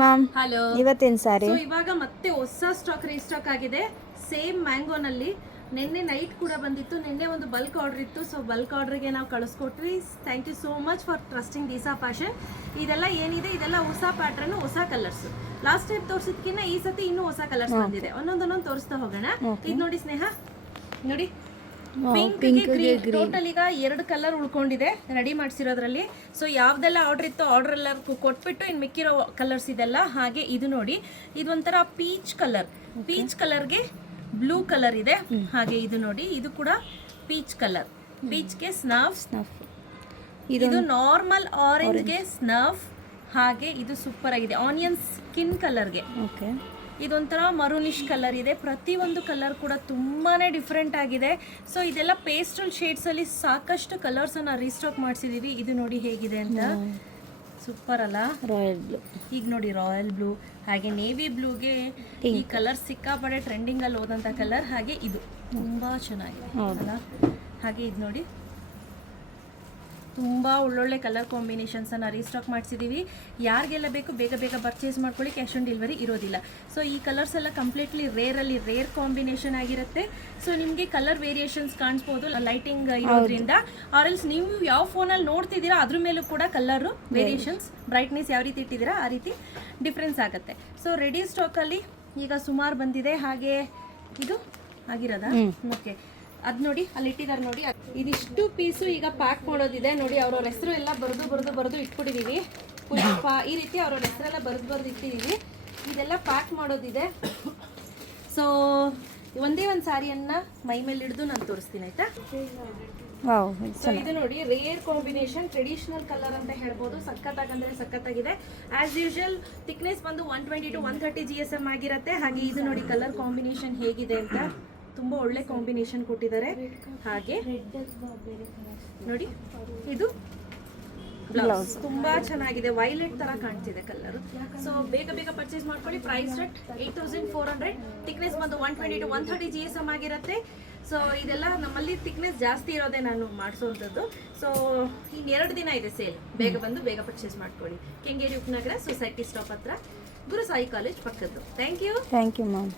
Ma'am. Hello. ಇವತ್ತೇನು ಸಾರಿ? So ಇವಾಗ ಮತ್ತೆ ಹೊಸ ಸ್ಟಾಕ್ ರೀಸ್ಟಾಕ್ ಆಗಿದೆ. ಸೇಮ್ ಮ್ಯಾಂಗೋನಲ್ಲಿ ನಿನ್ನೆ ನೈಟ್ ಕೂಡ ಬಂದಿತ್ತು. ನಿನ್ನೆ ಒಂದು ಬಲ್ಕ್ ಆರ್ಡರ್ ಇತ್ತು. ಸೊ ಬಲ್ಕ್ ಆರ್ಡರ್ಗೆ ನಾವು ಕಳಿಸ್ಕೊಟ್ವಿ. Thank you so much for trusting ದಿಸಾ ಫ್ಯಾಷನ್. ಇದೆಲ್ಲ ಏನಿದೆ ಇದೆಲ್ಲ ಹೊಸ ಪ್ಯಾಟ್ರನ್, ಹೊಸ ಕಲರ್ಸ್. ಲಾಸ್ಟ್ ಟೈಮ್ ತೋರಿಸಿದ್ಕಿನ್ನ ಈ ಸತಿ ಇನ್ನೂ ಹೊಸ ಕಲರ್ಸ್ ಬಂದಿದೆ. ಒಂದೊಂದೊಂದು ತೋರಿಸ್ತಾ ಹೋಗೋಣ. ಇದು ನೋಡಿ ಸ್ನೇಹ, ನೋಡಿ ಪಿಂಕ್ ಗ್ರೀನ್, ಟೋಟಲ್ ಈಗ 2 ಕಲರ್ ಉಳ್ಕೊಂಡಿದೆ ರೆಡಿ ಮಾಡಿಸಿರೋದ್ರಲ್ಲಿ. ಸೊ ಯಾವ್ದೆಲ್ಲ ಆರ್ಡರ್ ಇತ್ತು ಆರ್ಡರ್ ಎಲ್ಲ ಕೊಟ್ಬಿಟ್ಟು ಇನ್ನು ಮಿಕ್ಕಿರೋ ಕಲರ್ಸ್ ಇದೆಲ್ಲ. ಹಾಗೆ ಇದು ನೋಡಿ, ಇದೊಂಥರ ಪೀಚ್ ಕಲರ್, ಪೀಚ್ ಕಲರ್ಗೆ ಬ್ಲೂ ಕಲರ್ ಇದೆ. ಹಾಗೆ ಇದು ನೋಡಿ, ಇದು ಕೂಡ ಪೀಚ್ ಕಲರ್, ಪೀಚ್ಗೆ ಸ್ನಫ್, ಇದು ನಾರ್ಮಲ್ ಆರೆಂಜ್ಗೆ ಸ್ನಫ್. ಹಾಗೆ ಇದು ಸೂಪರ್ ಆಗಿದೆ ಆನಿಯನ್ ಸ್ಕಿನ್ ಕಲರ್ಗೆ. ಓಕೆ, ಇದೊಂಥರ ಮರೂನಿಶ್ ಕಲರ್ ಇದೆ. ಪ್ರತಿಯೊಂದು ಕಲರ್ ಕೂಡ ತುಂಬಾ ಡಿಫ್ರೆಂಟ್ ಆಗಿದೆ. ಸೊ ಇದೆಲ್ಲ ಪೇಸ್ಟಲ್ ಶೇಡ್ಸಲ್ಲಿ ಸಾಕಷ್ಟು ಕಲರ್ಸನ್ನು ರೀಸ್ಟಾಕ್ ಮಾಡಿಸಿದ್ದೀವಿ. ಇದು ನೋಡಿ ಹೇಗಿದೆ ಅಂತ, ಸೂಪರ್ ಅಲ್ಲ? Royal blue. ಈಗ ನೋಡಿ ರಾಯಲ್ ಬ್ಲೂ, ಹಾಗೆ ನೇವಿ ಬ್ಲೂಗೆ ಈ ಕಲರ್ ಸಿಕ್ಕಾಪಡೆ ಟ್ರೆಂಡಿಂಗಲ್ಲಿ ಹೋದಂಥ ಕಲರ್. ಹಾಗೆ ಇದು ತುಂಬ ಚೆನ್ನಾಗಿದೆ ಅಲ್ಲ? ಹಾಗೆ ಇದು ನೋಡಿ, ತುಂಬ ಒಳ್ಳೊಳ್ಳೆ ಕಲರ್ ಕಾಂಬಿನೇಷನ್ಸನ್ನು ರೀಸ್ಟಾಕ್ ಮಾಡಿಸಿದ್ದೀವಿ. ಯಾರಿಗೆಲ್ಲ ಬೇಕು ಬೇಗ ಬೇಗ ಪರ್ಚೇಸ್ ಮಾಡ್ಕೊಳ್ಳಿ, ಕ್ಯಾಶ್ ಆನ್ ಡೆಲಿವರಿ ಇರೋದಿಲ್ಲ. ಸೊ ಈ ಕಲರ್ಸ್ ಎಲ್ಲ ಕಂಪ್ಲೀಟ್ಲಿ ರೇರ್ ಕಾಂಬಿನೇಷನ್ ಆಗಿರುತ್ತೆ. ಸೊ ನಿಮಗೆ ಕಲರ್ ವೇರಿಯೇಷನ್ಸ್ ಕಾಣಿಸ್ಬೋದು ಲೈಟಿಂಗ್ ಇರೋದ್ರಿಂದ. ಆರ್ಎಲ್ಸ್ ನೀವು ಯಾವ ಫೋನಲ್ಲಿ ನೋಡ್ತಿದ್ದೀರಾ ಅದ್ರ ಮೇಲೂ ಕೂಡ ಕಲರು ವೇರಿಯೇಷನ್ಸ್, ಬ್ರೈಟ್ನೆಸ್ ಯಾವ ರೀತಿ ಇಟ್ಟಿದ್ದೀರಾ ಆ ರೀತಿ ಡಿಫ್ರೆನ್ಸ್ ಆಗುತ್ತೆ. ಸೊ ರೆಡಿ ಸ್ಟಾಕಲ್ಲಿ ಈಗ ಸುಮಾರು ಬಂದಿದೆ. ಹಾಗೆ ಇದು ಆಗಿರೋದಾ? ಓಕೆ, ಅದು ನೋಡಿ ಅಲ್ಲಿ ಇಟ್ಟಿದ್ದಾರೆ ನೋಡಿ. ಇದಿಷ್ಟು ಪೀಸು ಈಗ ಪ್ಯಾಕ್ ಮಾಡೋದಿದೆ ನೋಡಿ. ಅವ್ರವ್ರ ಹೆಸರು ಎಲ್ಲ ಬರೆದು ಇಟ್ಬಿಟ್ಟಿದ್ದೀವಿ. ಪುಷ್ಪ ಈ ರೀತಿ ಅವ್ರವ್ರ ಹೆಸರೆಲ್ಲ ಬರೆದು ಇಟ್ಟಿದ್ದೀವಿ. ಇದೆಲ್ಲ ಪ್ಯಾಕ್ ಮಾಡೋದಿದೆ. ಸೊ ಒಂದೇ ಒಂದು ಸ್ಯಾರಿಯನ್ನು ಮೈ ಮೇಲೆ ಹಿಡಿದು ನಾನು ತೋರಿಸ್ತೀನಿ, ಆಯ್ತಾ? ಸೊ ಇದು ನೋಡಿ ರೇರ್ ಕಾಂಬಿನೇಷನ್, ಟ್ರೆಡಿಷನಲ್ ಕಲರ್ ಅಂತ ಹೇಳ್ಬೋದು. ಸಖತ್ತಾಗಂದ್ರೆ ಸಖತ್ತಾಗಿದೆ. ಆಸ್ ಯೂಶುವಲ್ ಥಿಕ್ನೆಸ್ ಬಂದು 120 to 130 GSM ಆಗಿರುತ್ತೆ. ಹಾಗೆ ಇದು ನೋಡಿ ಕಲರ್ ಕಾಂಬಿನೇಷನ್ ಹೇಗಿದೆ ಅಂತ, ತುಂಬ ಒಳ್ಳೆ ಕಾಂಬಿನೇಷನ್ ಕೊಟ್ಟಿದ್ದಾರೆ. ಹಾಗೆ ನೋಡಿ ಇದು ಬ್ಲೌಸ್ ತುಂಬಾ ಚೆನ್ನಾಗಿದೆ, ವೈಲೆಟ್ ತರ ಕಾಣ್ತಿದೆ ಕಲರ್. ಸೊ ಬೇಗ ಬೇಗ ಪರ್ಚೇಸ್ ಮಾಡ್ಕೊಳ್ಳಿ. Price rate 8400. ಥಿಕ್ನೆಸ್ ಬಂದು 120 to 130 GSM ಆಗಿರುತ್ತೆ. ಸೊ ಇದೆಲ್ಲ ನಮ್ಮಲ್ಲಿ ಥಿಕ್ನೆಸ್ ಜಾಸ್ತಿ ಇರೋದೇ ನಾನು ಮಾಡಿಸೋವಂಥದ್ದು. ಸೊ ಇನ್ನು 2 ದಿನ ಇದೆ ಸೇಲ್. ಬೇಗ ಬಂದು ಬೇಗ ಪರ್ಚೇಸ್ ಮಾಡ್ಕೊಳ್ಳಿ. ಕೆಂಗೇರಿ ಉಪನಗರ ಸೊಸೈಟಿ ಸ್ಟಾಪ್ ಹತ್ರ, ಗುರು ಸಾಯಿ ಕಾಲೇಜ್ ಪಕ್ಕದ್ದು. Thank you ma'am.